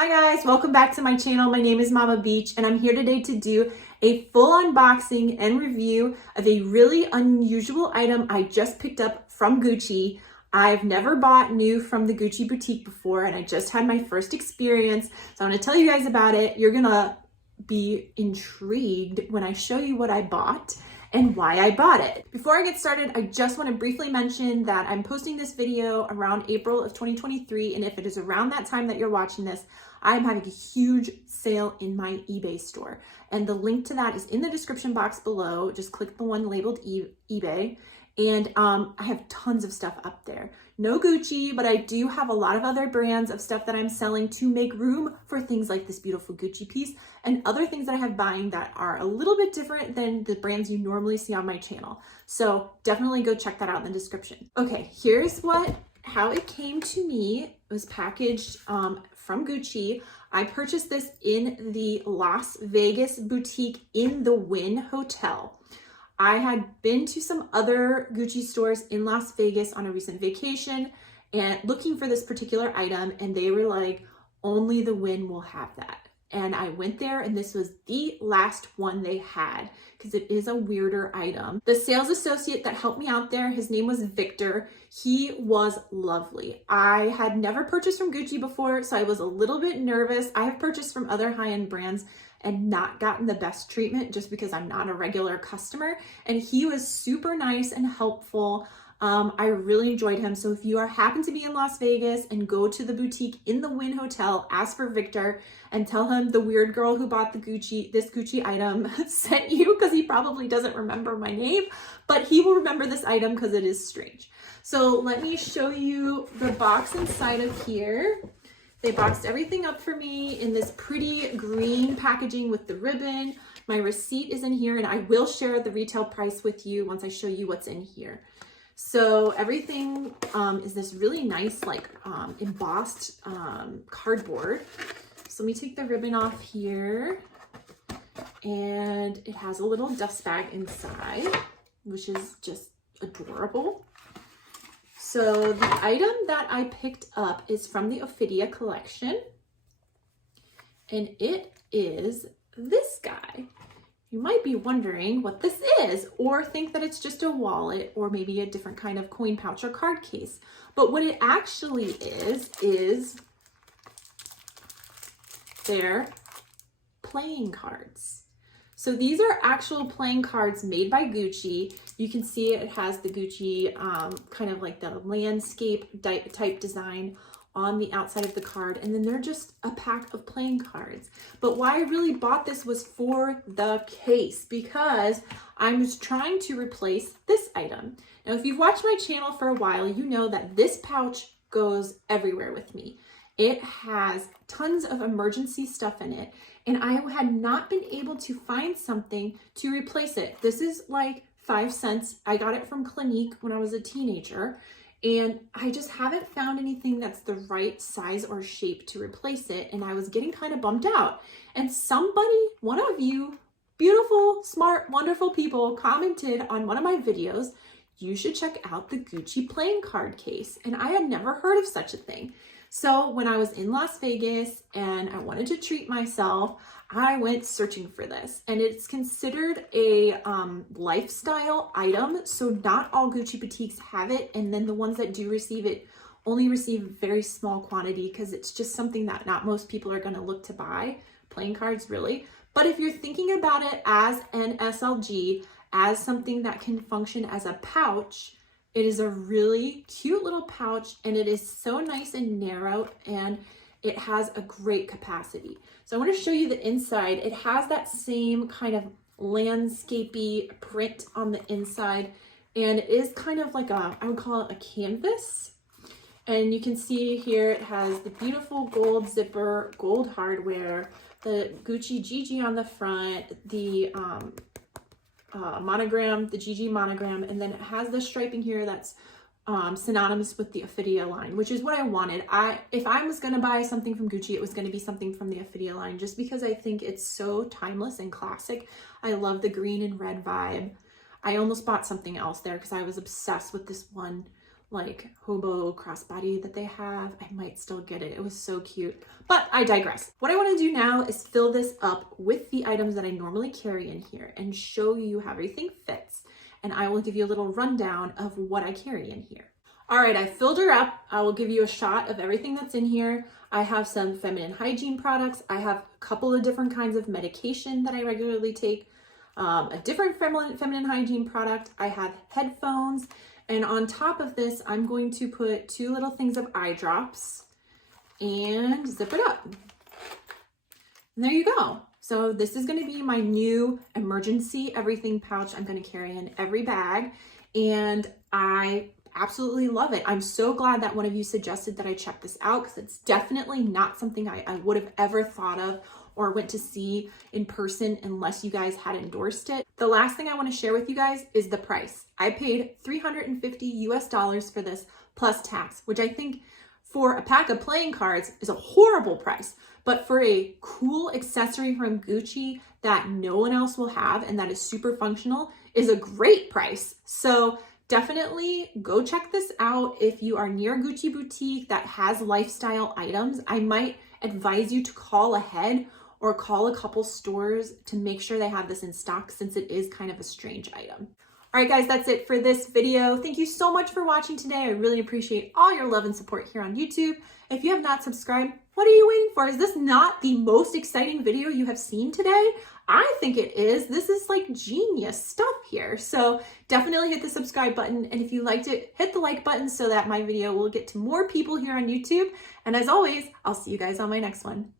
Hi guys, welcome back to my channel. My name is Mama Beach and I'm here today to do a full unboxing and review of a really unusual item I just picked up from Gucci. I've never bought new from the Gucci boutique before and I just had my first experience. So I'm gonna tell you guys about it. You're gonna be intrigued when I show you what I bought and why I bought it. Before I get started, I just want to briefly mention that I'm posting this video around April of 2023, and if it is around that time that you're watching this, I'm having a huge sale in my eBay store. And the link to that is in the description box below. Just click the one labeled eBay. And I have tons of stuff up there. No Gucci, but I do have a lot of other brands of stuff that I'm selling to make room for things like this beautiful Gucci piece and other things that I have buying that are a little bit different than the brands you normally see on my channel. So definitely go check that out in the description. Okay, here's how it came to me. It was packaged from Gucci. I purchased this in the Las Vegas boutique in the Wynn Hotel. I had been to some other Gucci stores in Las Vegas on a recent vacation and looking for this particular item, and they were like, only the Wynn will have that. And I went there and this was the last one they had because it is a weirder item. The sales associate that helped me out there, his name was Victor. He was lovely. I had never purchased from Gucci before, so I was a little bit nervous. I have purchased from other high-end brands and not gotten the best treatment just because I'm not a regular customer. And he was super nice and helpful. I really enjoyed him. So if you happen to be in Las Vegas and go to the boutique in the Wynn Hotel, ask for Victor and tell him the weird girl who bought this Gucci item sent you, because he probably doesn't remember my name, but he will remember this item because it is strange. So let me show you the box inside of here. They boxed everything up for me in this pretty green packaging with the ribbon. My receipt is in here and I will share the retail price with you once I show you what's in here. So everything is this really nice embossed cardboard. So let me take the ribbon off here, and it has a little dust bag inside, which is just adorable. So the item that I picked up is from the Ophidia collection, and it is this guy. You might be wondering what this is, or think that it's just a wallet or maybe a different kind of coin pouch or card case. But what it actually is their playing cards. So these are actual playing cards made by Gucci. You can see it has the Gucci kind of like the landscape type design on the outside of the card, and then they're just a pack of playing cards. But why I really bought this was for the case, because I'm just trying to replace this item. Now, if you've watched my channel for a while, you know that this pouch goes everywhere with me. It has tons of emergency stuff in it, and I had not been able to find something to replace it. This is like 5 cents. I got it from Clinique when I was a teenager, and I just haven't found anything that's the right size or shape to replace it, and I was getting kind of bummed out. And somebody, one of you beautiful, smart, wonderful people, commented on one of my videos, you should check out the Gucci playing card case. And I had never heard of such a thing. So when I was in Las Vegas and I wanted to treat myself, I went searching for this, and it's considered a lifestyle item. So not all Gucci boutiques have it, and then the ones that do receive it only receive a very small quantity because it's just something that not most people are going to look to buy, playing cards really. But if you're thinking about it as an SLG, as something that can function as a pouch, it is a really cute little pouch, and it is so nice and narrow, and it has a great capacity. So I want to show you the inside. It has that same kind of landscapey print on the inside, and it is kind of like I would call it a canvas. And you can see here it has the beautiful gold zipper, gold hardware, the Gucci GG on the front, the monogram, the GG monogram, and then it has the striping here that's synonymous with the Ophidia line, which is what I wanted. If I was going to buy something from Gucci, it was going to be something from the Ophidia line, just because I think it's so timeless and classic. I love the green and red vibe. I almost bought something else there because I was obsessed with this one like hobo crossbody that they have. I might still get it. It was so cute, but I digress. What I want to do now is fill this up with the items that I normally carry in here and show you how everything fits. And I will give you a little rundown of what I carry in here. All right, I filled her up. I will give you a shot of everything that's in here. I have some feminine hygiene products. I have a couple of different kinds of medication that I regularly take. A different feminine hygiene product. I have headphones. And on top of this, I'm going to put 2 little things of eye drops and zip it up. And there you go. So this is going to be my new emergency everything pouch I'm going to carry in every bag. And I absolutely love it. I'm so glad that one of you suggested that I check this out, because it's definitely not something I would have ever thought of or went to see in person unless you guys had endorsed it. The last thing I want to share with you guys is the price. I paid $350 US for this plus tax, which I think for a pack of playing cards is a horrible price. But for a cool accessory from Gucci that no one else will have and that is super functional is a great price. So definitely go check this out if you are near a Gucci boutique that has lifestyle items. I might advise you to call ahead or call a couple stores to make sure they have this in stock, since it is kind of a strange item. All right, guys, that's it for this video. Thank you so much for watching today. I really appreciate all your love and support here on YouTube. If you have not subscribed, what are you waiting for? Is this not the most exciting video you have seen today? I think it is. This is like genius stuff here. So definitely hit the subscribe button. And if you liked it, hit the like button so that my video will get to more people here on YouTube. And as always, I'll see you guys on my next one.